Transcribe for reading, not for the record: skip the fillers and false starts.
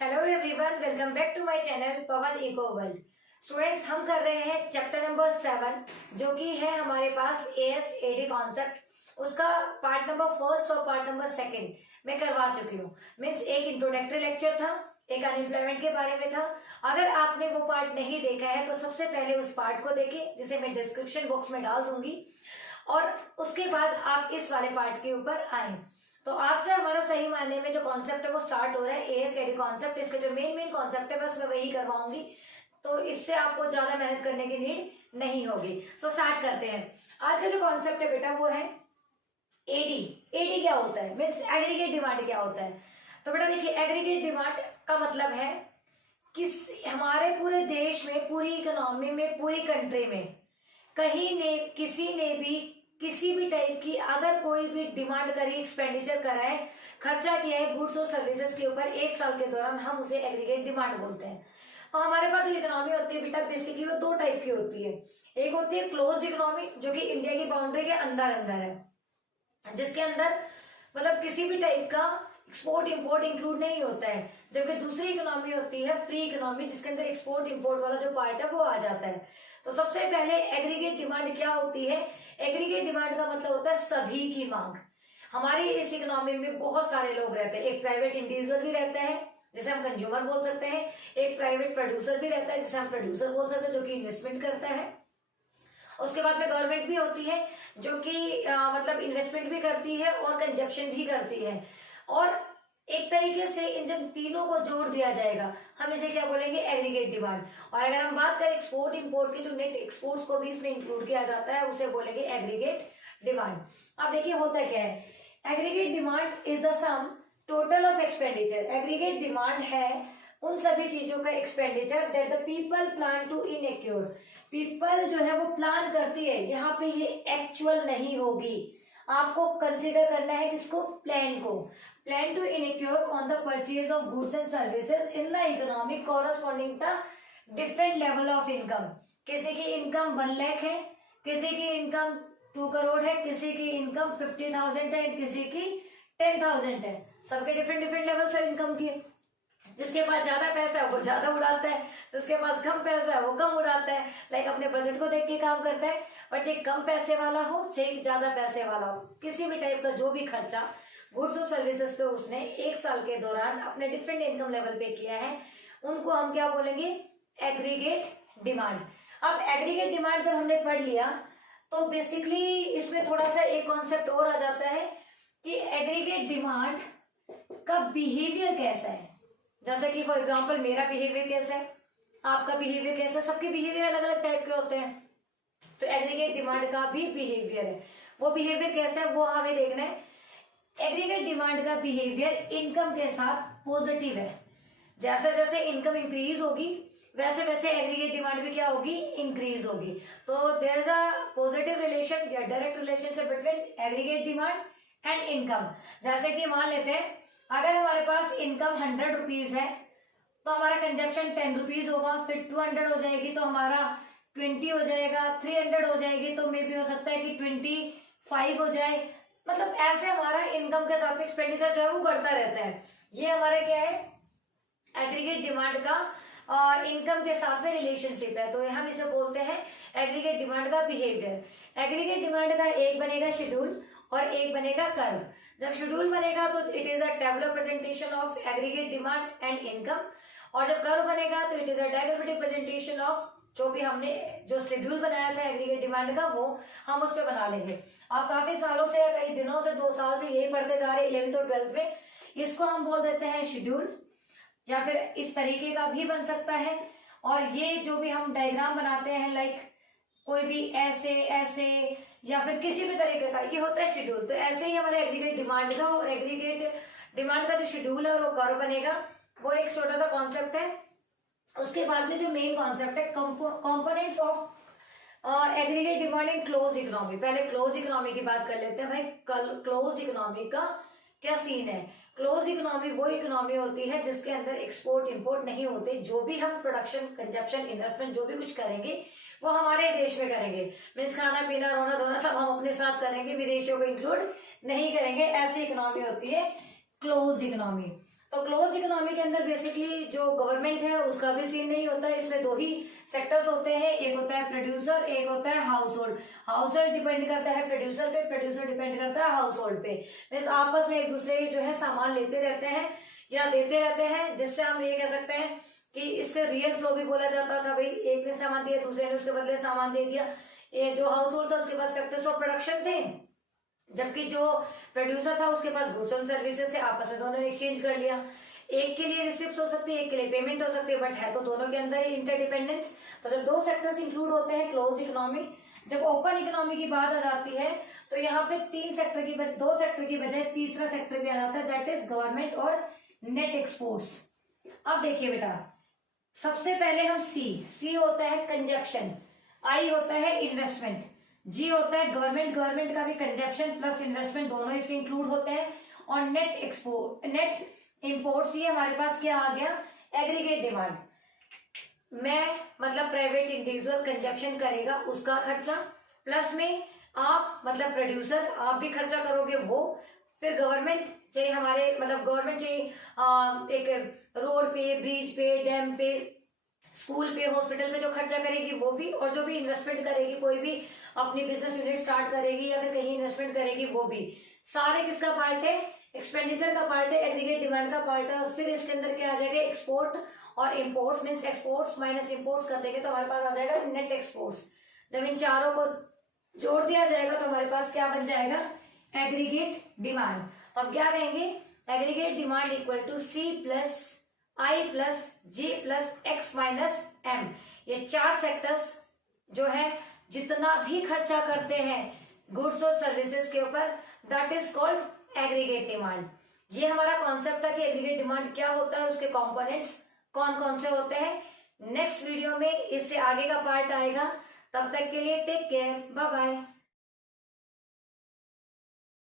Hello everyone, welcome back to my channel Pawan Eco World. Students, हम कर रहे हैं चैप्टर नंबर 7 जो कि है हमारे पास AS/AD कॉन्सेप्ट। उसका पार्ट नंबर फर्स्ट और पार्ट नंबर सेकंड मैं करवा चुकी हूँ। मीन्स एक इंट्रोडक्टरी लेक्चर था, एक अनएम्प्लॉयमेंट के बारे में था। अगर आपने वो पार्ट नहीं देखा है तो सबसे पहले उस पार्ट को देखें, जिसे मैं डिस्क्रिप्शन बॉक्स में डाल दूंगी, और उसके बाद आप इस वाले पार्ट के ऊपर आए। तो आज से हमारा सही मायने में जो कॉन्सेप्ट है वो स्टार्ट हो रहा है AS/AD कॉन्सेप्ट। इसके जो मेन कॉन्सेप्ट है बस मैं वही करवाऊंगी, तो इससे आपको ज्यादा मेहनत करने की नीड नहीं होगी। सो स्टार्ट करते हैं। आज का जो कॉन्सेप्ट है बेटा वो है AD क्या होता है, मीन्स एग्रीगेट डिमांड क्या होता है। तो बेटा देखिए, एग्रीगेट डिमांड का मतलब है कि हमारे पूरे देश में, पूरी इकोनॉमी में, पूरी कंट्री में कहीं ने किसी ने भी किसी भी टाइप की अगर कोई भी डिमांड करी, एक्सपेंडिचर कराए, खर्चा किया है गुड्स और सर्विसेज के ऊपर एक साल के दौरान, हम उसे एग्रीगेट डिमांड बोलते हैं। तो हमारे पास जो इकोनॉमी होती है बेटा बेसिकली वो दो टाइप की होती है। एक होती है क्लोज इकोनॉमी, जो कि इंडिया की बाउंड्री के अंदर अंदर है, जिसके अंदर मतलब किसी भी टाइप का एक्सपोर्ट इंपोर्ट इंक्लूड नहीं होता है। जबकि दूसरी इकोनॉमी होती है फ्री इकोनॉमी, जिसके अंदर एक्सपोर्ट इंपोर्ट वाला जो पार्ट है वो आ जाता है। तो सबसे पहले एग्रीगेट डिमांड क्या होती है। एग्रीगेट डिमांड का मतलब होता है सभी की मांग। हमारी इस इकोनॉमी में बहुत सारे लोग रहते हैं। एक प्राइवेट इंडिविजुअल भी रहता है जिसे हम कंज्यूमर बोल सकते हैं, एक प्राइवेट प्रोड्यूसर भी रहता है जिसे हम प्रोड्यूसर बोल सकते हैं, जो कि इन्वेस्टमेंट करता है। उसके बाद में गवर्नमेंट भी होती है जो कि मतलब इन्वेस्टमेंट भी करती है और कंजप्शन भी करती है। और एक तरीके से इन जब तीनों को जोड़ दिया जाएगा हम इसे क्या बोलेंगे, एग्रीगेट डिमांड। और अगर हम बात करें एक्सपोर्ट इंपोर्ट की तो नेट एक्सपोर्ट्स को भी इसमें इंक्लूड किया जाता है, उसे बोलेंगे एग्रीगेट डिमांड। अब देखिए होता क्या है, aggregate demand is the sum total of expenditure. Aggregate demand है उन सभी चीजों का expenditure that the people plan to incur. People जो है वो प्लान करती है, यहाँ पे ये एक्चुअल नहीं होगी। आपको कंसीडर करना है किसको, प्लान को। Plan to incur on the purchase of goods and services in the economy corresponding the different level of income. किसी की इनकम 1 लाख है, किसी की इनकम 2 करोड़ है, किसी की इनकम 50,000 है, किसी की 10,000 है। सबके different different levels of income की। जिसके पास ज्यादा पैसा है वो ज्यादा उड़ाता है, जिसके पास कम पैसा है वो कम उड़ाता है। लाइक अपने बजट को देख के काम करता है। और चाहे कम पैसे वाला हो चाहे ज्यादा पैसे वाला हो, किसी भी टाइप का जो भी खर्चा गुड्स और सर्विसेज पे उसने एक साल के दौरान अपने डिफरेंट इनकम लेवल पे किया है, उनको हम क्या बोलेंगे, एग्रीगेट डिमांड। अब एग्रीगेट डिमांड जब हमने पढ़ लिया तो बेसिकली इसमें थोड़ा सा एक कॉन्सेप्ट और आ जाता है कि एग्रीगेट डिमांड का बिहेवियर कैसा है। जैसे कि फॉर एग्जांपल मेरा बिहेवियर कैसा है, आपका बिहेवियर कैसा है, सबके बिहेवियर अलग अलग टाइप के होते हैं। तो एग्रीगेट डिमांड का भी बिहेवियर है, वो बिहेवियर कैसा है वो हमें देखना है। एग्रीगेट डिमांड का बिहेवियर इनकम के साथ पॉजिटिव है। जैसे जैसे इनकम इंक्रीज होगी वैसे वैसे एग्रीगेट डिमांड भी क्या होगी, इंक्रीज होगी। तो there is a positive relation या direct relationship between aggregate demand and income. जैसे कि मान लेते हैं अगर हमारे पास इनकम 100 रुपीज है तो हमारा कंजप्शन 10 रुपीज होगा, फिर 200 हो जाएगी तो हमारा 20 हो जाएगा, 300 हो जाएगी तो मे भी हो सकता है कि 25 हो जाए। मतलब ऐसे हमारा इनकम के साथ एक्सपेंडिचर जो है वो बढ़ता रहता है। ये हमारा क्या है, एग्रीगेट डिमांड का इनकम के साथ में रिलेशनशिप है। तो हम इसे बोलते हैं एग्रीगेट डिमांड का बिहेवियर। एग्रीगेट डिमांड का एक बनेगा शेड्यूल और एक बनेगा कर्व। जब शेड्यूल बनेगा तो it is a tabular presentation of aggregate demand and income, और जब कर्व बनेगा तो it is a diagrammatic presentation of जो भी हमने जो शेड्यूल बनाया था एग्रीगेट डिमांड का वो हम उस पर बना लेंगे। आप काफी सालों से, कई दिनों से, 2 साल से यही पढ़ते जा रहे हैं 11th और 12th में। इसको हम बोल देते हैं शेड्यूल, या फिर इस तरीके का भी बन सकता है। और ये जो भी हम डायग्राम बनाते हैं लाइक कोई भी ऐसे ऐसे या फिर किसी भी तरीके का, ये होता है शेड्यूल। तो ऐसे ही हमारे एग्रीगेट डिमांड का, और एग्रीगेट डिमांड का जो शेड्यूल है वो कर्व बनेगा। वो एक छोटा सा कॉन्सेप्ट है। उसके बाद में जो मेन कॉन्सेप्ट है components of aggregate demand in close economy. पहले क्लोज इकोनॉमी की बात कर लेते हैं भाई। क्लोज इकोनॉमी का क्या सीन है। क्लोज इकोनॉमी वो इकोनॉमी होती है जिसके अंदर एक्सपोर्ट इंपोर्ट नहीं होते। जो भी हम प्रोडक्शन, कंजप्शन, इन्वेस्टमेंट जो भी कुछ करेंगे वो हमारे देश में करेंगे। मीन्स खाना पीना रोना धोना सब हम अपने साथ करेंगे, विदेशियों को इंक्लूड नहीं करेंगे। ऐसी इकोनॉमी होती है क्लोज इकोनॉमी। तो क्लोज इकोनॉमी के अंदर बेसिकली जो गवर्नमेंट है उसका भी सीन नहीं होता है। इसमें दो ही सेक्टर्स होते हैं, एक होता है प्रोड्यूसर, एक होता है house hold. House hold depend करता है प्रोड्यूसर पे, प्रोड्यूसर डिपेंड करता है हाउस होल्ड पे। मीन्स आपस में एक दूसरे जो है सामान लेते रहते हैं या देते रहते हैं, जिससे हम ये कह सकते हैं कि इससे रियल फ्लो भी बोला जाता था। भाई एक ने सामान दिया, दूसरे ने उसके बदले सामान दे दिया। ये जो हाउस होल्ड था उसके पास फैक्टर्स ऑफ प्रोडक्शन थे, जबकि जो प्रोड्यूसर था उसके पास गुड्स एंड सर्विसेज थे, आपस में दोनों ने एक्सचेंज कर लिया। एक के लिए रिसिप्ट हो सकती है, एक के लिए पेमेंट हो सकती है, बट है तो दोनों के अंदर ही इंटरडिपेंडेंस। तो जब दो सेक्टर्स इंक्लूड होते हैं क्लोज इकोनॉमी, जब ओपन इकोनॉमी की बात आ जाती है तो यहाँ पे दो सेक्टर की बजाय तीसरा सेक्टर भी आ जाता है, दैट इज गवर्नमेंट और नेट एक्सपोर्ट्स। अब देखिए बेटा, सबसे पहले हम सी होता है कंजप्शन, आई होता है इन्वेस्टमेंट, जी होता है गवर्नमेंट। गवर्नमेंट का भी कंजप्शन प्लस इन्वेस्टमेंट दोनों इसमें इंक्लूड होते हैं। और नेट इंपोर्ट्स, ये हमारे पास क्या आ गया, एग्रीगेट डिमांड। मैं मतलब प्राइवेट इंडिविजुअल कंजप्शन करेगा उसका खर्चा, प्लस में आप मतलब प्रोड्यूसर आप भी खर्चा करोगे वो, फिर गवर्नमेंट चाहिए हमारे मतलब गवर्नमेंट चाहिए एक रोड पे, ब्रिज पे, डैम पे, स्कूल पे, हॉस्पिटल पे जो खर्चा करेगी वो भी, और जो भी इन्वेस्टमेंट करेगी, कोई भी अपनी बिजनेस यूनिट स्टार्ट करेगी या फिर कहीं इन्वेस्टमेंट करेगी वो भी, सारे किसका पार्ट है, एक्सपेंडिचर का पार्ट है, एग्रीगेट डिमांड का पार्ट है। और फिर इसके अंदर क्या आ जाएगा, एक्सपोर्ट और imports, means exports minus imports कर देंगे तो हमारे पास आ जाएगा नेट एक्सपोर्ट्स। जब इन चारों को जोड़ दिया जाएगा तो हमारे पास क्या बन जाएगा, एग्रीगेट डिमांड। तो हम क्या कहेंगे, aggregate demand equal to C plus I plus G plus X minus M. ये चार सेक्टर्स जो है जितना भी खर्चा करते हैं गुड्स और सर्विसेज के ऊपर, that is called aggregate demand. ये हमारा कॉन्सेप्ट था कि एग्रीगेट डिमांड क्या होता है, उसके कंपोनेंट्स कौन कौन से होते हैं। नेक्स्ट वीडियो में इससे आगे का पार्ट आएगा। तब तक के लिए टेक केयर, बाय बाय।